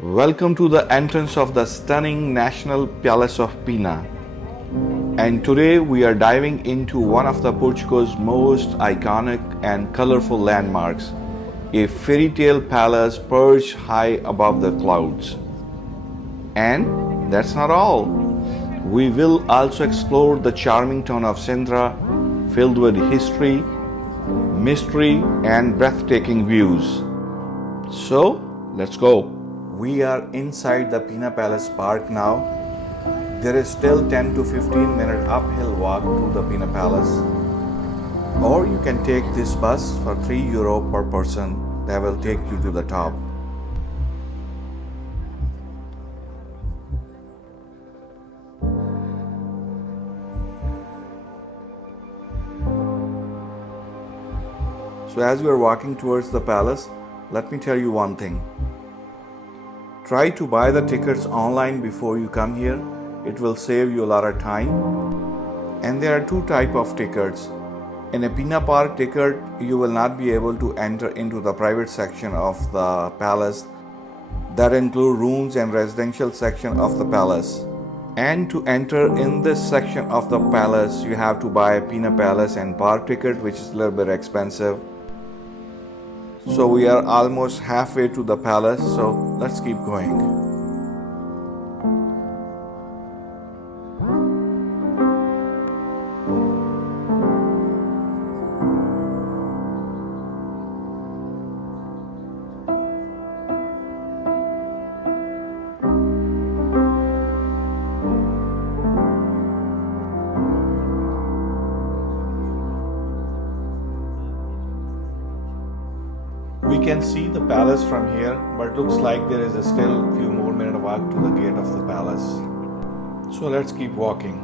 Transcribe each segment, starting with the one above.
Welcome to the entrance of the stunning National Palace of Pena. And today we are diving into one of the Portugal's most iconic and colorful landmarks, a fairy tale palace perched high above the clouds. And that's not all. We will also explore the charming town of Sintra, filled with history, mystery, and breathtaking views. So, let's go. We are inside the Pena Palace Park now. There is still 10 to 15 minute uphill walk to the Pena Palace. Or you can take this bus for €3 per person that will take you to the top. So as we are walking towards the palace, let me tell you one thing. Try to buy the tickets online before you come here. It will save you a lot of time. And there are two types of tickets. In a Pena Park ticket, you will not be able to enter into the private section of the palace that include rooms and residential section of the palace. And to enter in this section of the palace, you have to buy a Pena Palace and Park ticket, which is a little bit expensive. So we are almost halfway to the palace, so let's keep going. We can see the palace from here, but looks like there is still a few more minute walk to the gate of the palace. So let's keep walking.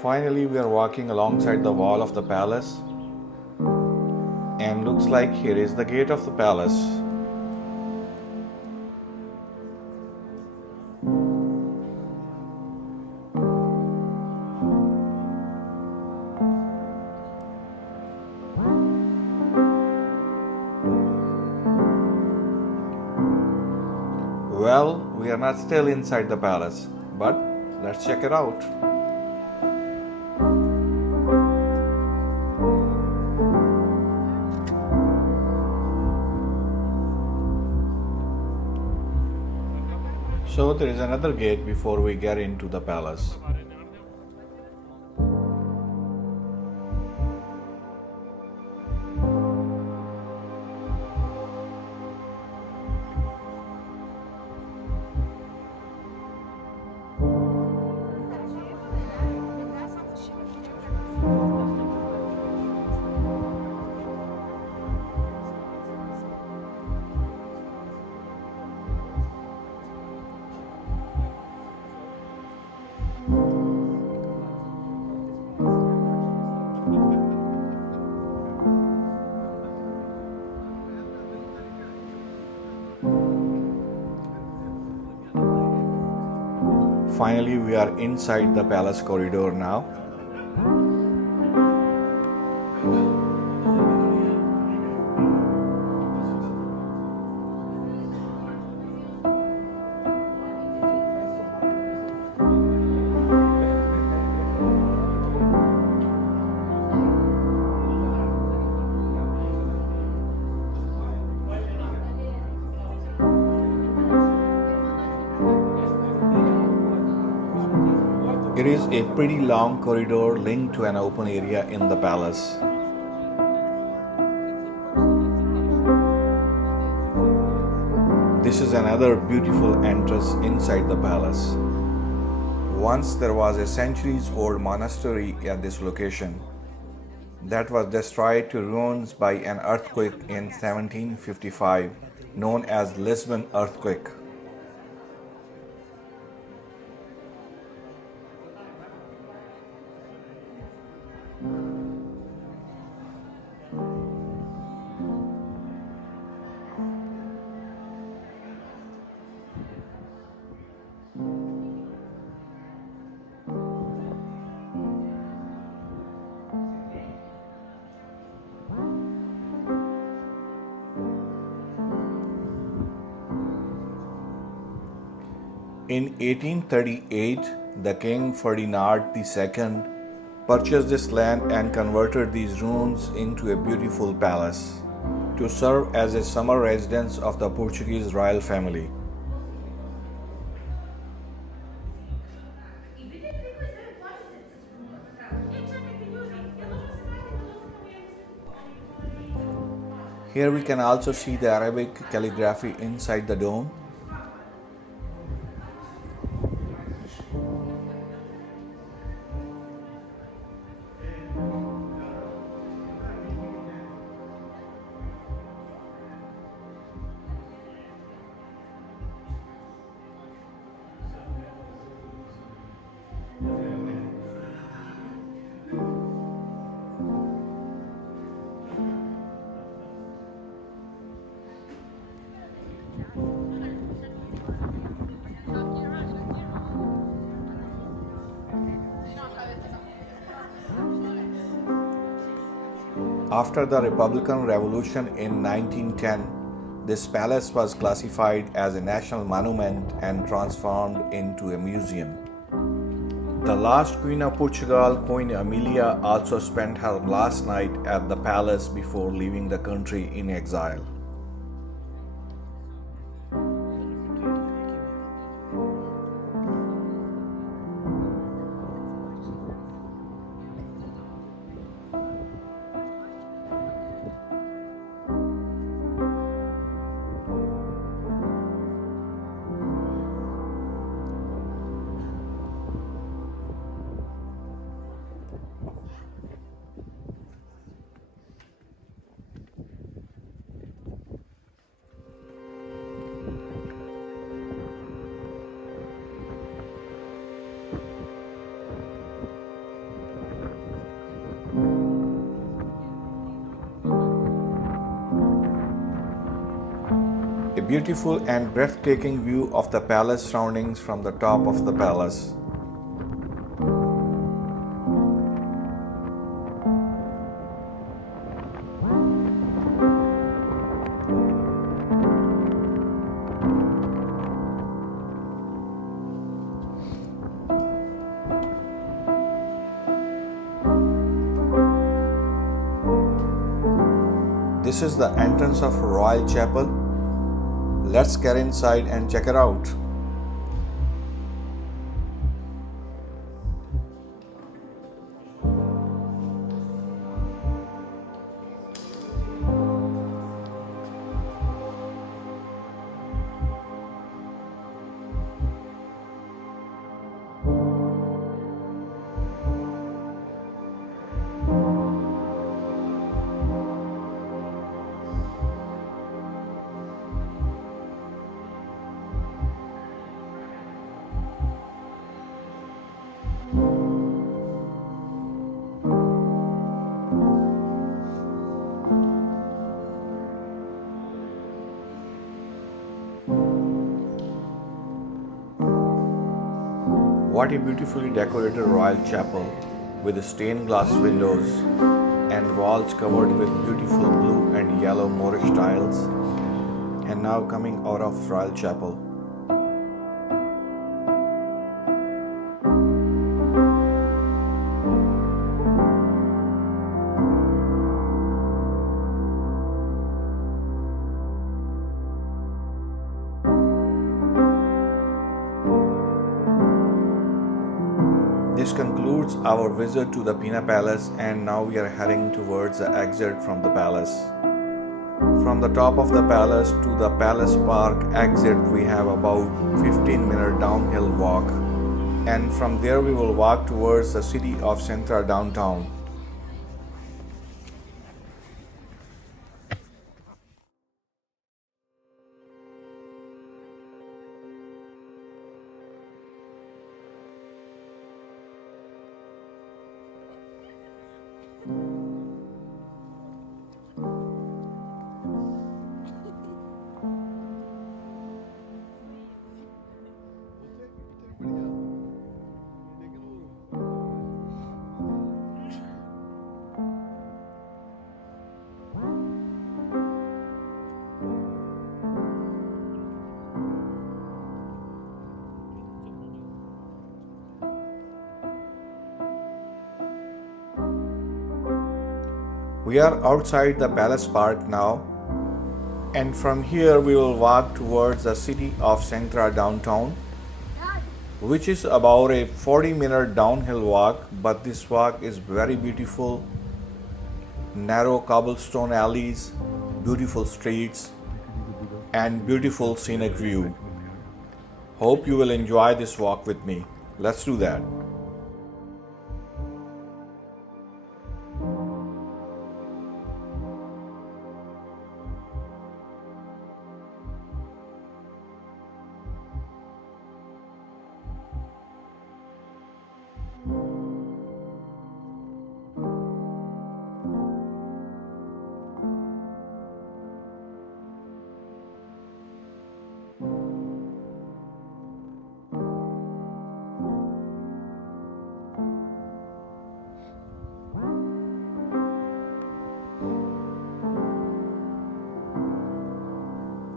Finally, we are walking alongside the wall of the palace, and looks like here is the gate of the palace. Well, we are not still inside the palace, but let's check it out. So there is another gate before we get into the palace. Finally, we are inside the palace corridor now. It is a pretty long corridor linked to an open area in the palace. This is another beautiful entrance inside the palace. Once there was a centuries-old monastery at this location that was destroyed to ruins by an earthquake in 1755, known as Lisbon earthquake. In 1838, the King Ferdinand II purchased this land and converted these ruins into a beautiful palace to serve as a summer residence of the Portuguese royal family. Here we can also see the Arabic calligraphy inside the dome. After the Republican Revolution in 1910, this palace was classified as a national monument and transformed into a museum. The last Queen of Portugal, Queen Amelia, also spent her last night at the palace before leaving the country in exile. A beautiful and breathtaking view of the palace surroundings from the top of the palace. This is the entrance of Royal Chapel. Let's get inside and check it out. What a beautifully decorated royal chapel with stained glass windows and walls covered with beautiful blue and yellow Moorish tiles. And now coming out of Royal Chapel. This concludes our visit to the Pena Palace, and now we are heading towards the exit from the palace. From the top of the palace to the palace park exit we have about 15-minute downhill walk, and from there we will walk towards the city of Sintra downtown. We are outside the Palace Park now, and from here we will walk towards the city of Sintra downtown, which is about a 40-minute downhill walk, but this walk is very beautiful. Narrow cobblestone alleys, beautiful streets, and beautiful scenic view. Hope you will enjoy this walk with me. Let's do that.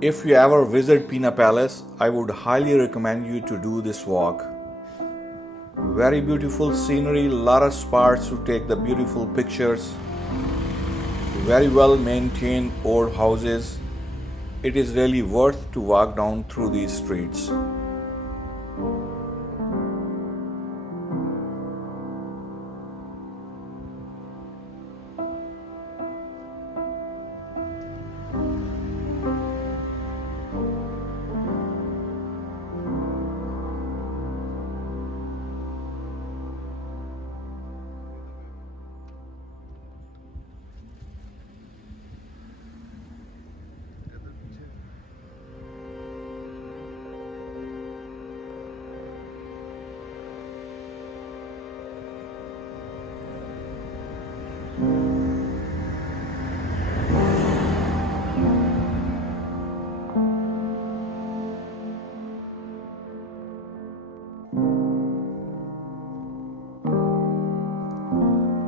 If you ever visit Pena Palace, I would highly recommend you to do this walk. Very beautiful scenery, lot of spots to take the beautiful pictures. Very well maintained old houses. It is really worth to walk down through these streets.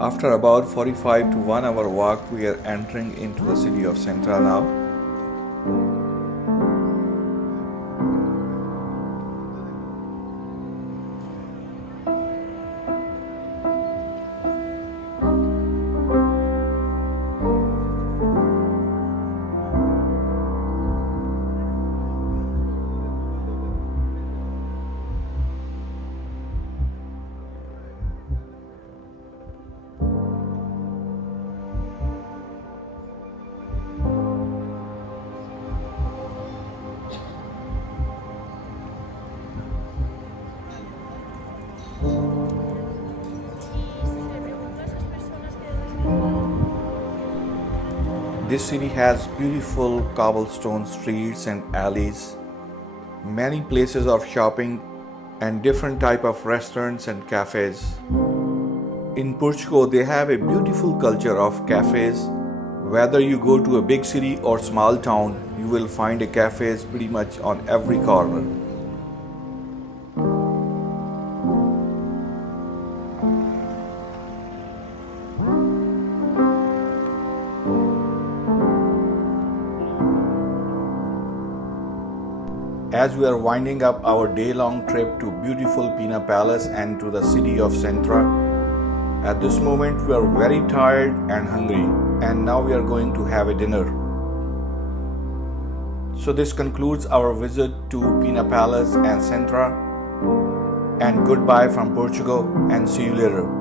After about 45 to 1 hour walk, we are entering into the city of Sintra now. This city has beautiful cobblestone streets and alleys, many places of shopping and different type of restaurants and cafes. In Portugal, they have a beautiful culture of cafes. Whether you go to a big city or small town, you will find a cafes pretty much on every corner. As we are winding up our day-long trip to beautiful Pena Palace and to the city of Sintra, at this moment we are very tired and hungry, and now we are going to have a dinner. So this concludes our visit to Pena Palace and Sintra, and goodbye from Portugal, and see you later.